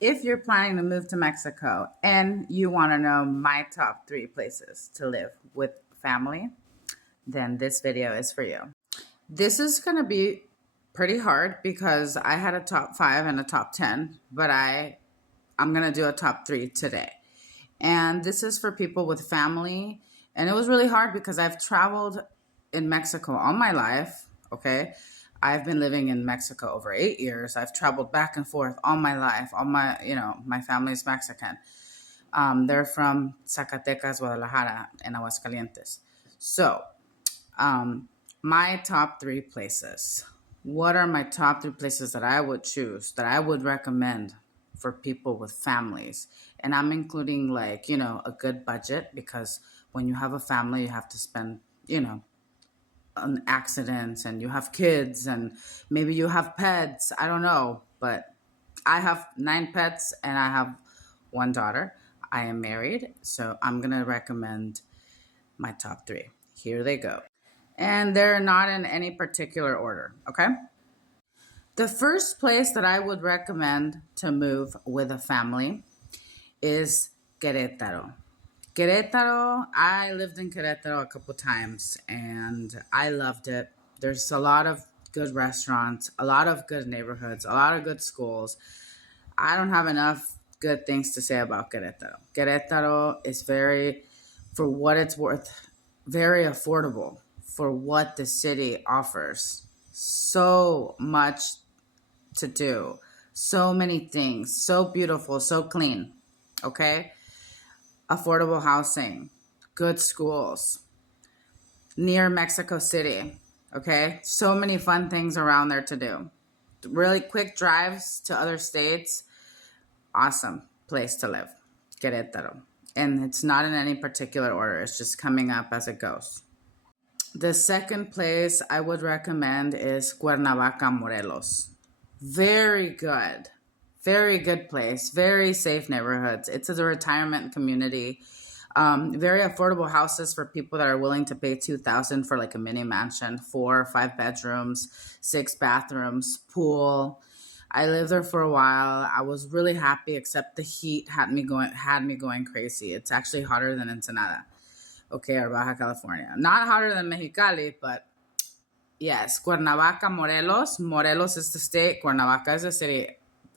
If you're planning to move to Mexico and you want to know my top 3 places to live with family, then this video is for you. This is going to be pretty hard because I had a top 5 and a top 10, but I'm going to do a top 3 today. And this is for people with family. And it was really hard because I've traveled in Mexico all my life. Okay. I've been living in Mexico over 8 years. I've traveled back and forth all my life. My family's Mexican. They're from Zacatecas, Guadalajara, and Aguascalientes. So, my top 3 places. What are my top 3 places that I would choose, that I would recommend for people with families? And I'm including a good budget, because when you have a family, you have to spend, on accidents, and you have kids, and maybe you have pets. I don't know, but I have 9 pets and I have 1 daughter. I am married, so I'm going to recommend my top 3. Here they go. And they're not in any particular order, okay? The first place that I would recommend to move with a family is Querétaro. Querétaro, I lived in Querétaro a couple times and I loved it. There's a lot of good restaurants, a lot of good neighborhoods, a lot of good schools. I don't have enough good things to say about Querétaro. Querétaro is for what it's worth, very affordable for what the city offers. So much to do, so many things, so beautiful, so clean, okay? Affordable housing, good schools, near Mexico City, okay? So many fun things around there to do. Really quick drives to other states. Awesome place to live, Querétaro. And it's not in any particular order. It's just coming up as it goes. The second place I would recommend is Cuernavaca, Morelos. Very good. Very good place. Very safe neighborhoods. It's a retirement community. Very affordable houses for people that are willing to pay $2,000 for like a mini mansion, 4 or 5 bedrooms, 6 bathrooms, pool. I lived there for a while. I was really happy, except the heat had me going crazy. It's actually hotter than Ensenada, okay, or Baja California. Not hotter than Mexicali, but yes, Cuernavaca, Morelos. Morelos is the state. Cuernavaca is the city.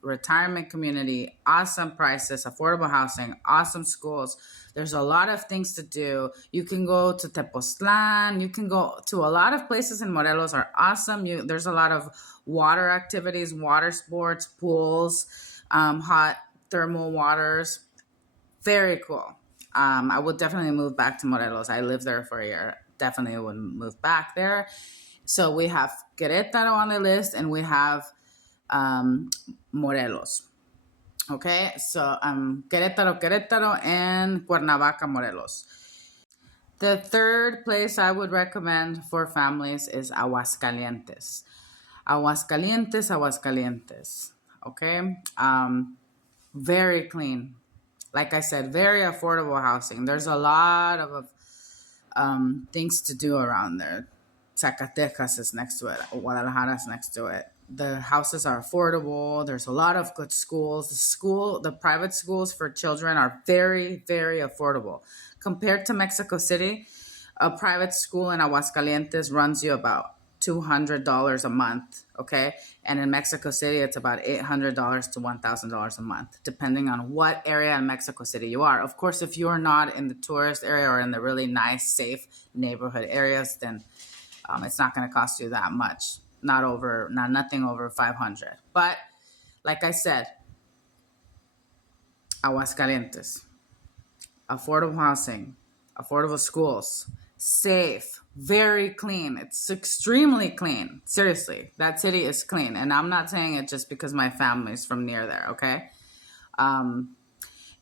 Retirement community, awesome prices, affordable housing, awesome schools. There's a lot of things to do. You can go to Tepoztlan. You can go to a lot of places in Morelos are awesome. There's a lot of water activities, water sports, pools, hot thermal waters. Very cool. I would definitely move back to Morelos. I lived there for a year. Definitely would move back there. So we have Querétaro on the list, and we have Morelos. Okay, so Querétaro, and Cuernavaca, Morelos. The third place I would recommend for families is Aguascalientes. Aguascalientes. Okay, very clean. Like I said, very affordable housing. There's a lot of things to do around there. Zacatecas is next to it. Guadalajara is next to it. The houses are affordable. There's a lot of good schools. The private schools for children are very, very affordable. Compared to Mexico City, a private school in Aguascalientes runs you about $200 a month, okay? And in Mexico City, it's about $800 to $1,000 a month, depending on what area in Mexico City you are. Of course, if you're not in the tourist area or in the really nice, safe neighborhood areas, then it's not going to cost you that much. Nothing over 500. But like I said, Aguascalientes, affordable housing, affordable schools, safe, very clean. It's extremely clean. Seriously, that city is clean. And I'm not saying it just because my family's from near there, okay? And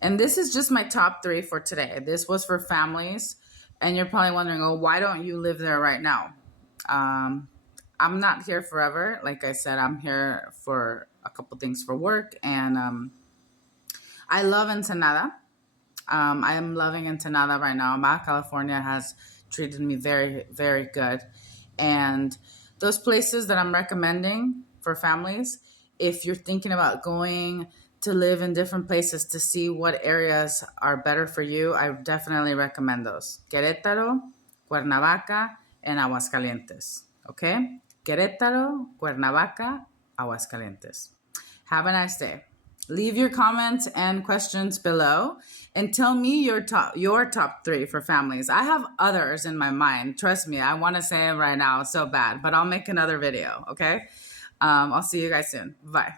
this is just my top 3 for today. This was for families. And you're probably wondering, oh, why don't you live there right now? I'm not here forever. Like I said, I'm here for a couple things for work. And I love Ensenada. I am loving Ensenada right now. Baja California has treated me very, very good. And those places that I'm recommending for families, if you're thinking about going to live in different places to see what areas are better for you, I definitely recommend those. Querétaro, Cuernavaca, and Aguascalientes. Okay? Querétaro, Cuernavaca, Aguascalientes. Have a nice day. Leave your comments and questions below and tell me your top 3 for families. I have others in my mind. Trust me, I want to say them right now so bad, but I'll make another video, okay? I'll see you guys soon. Bye.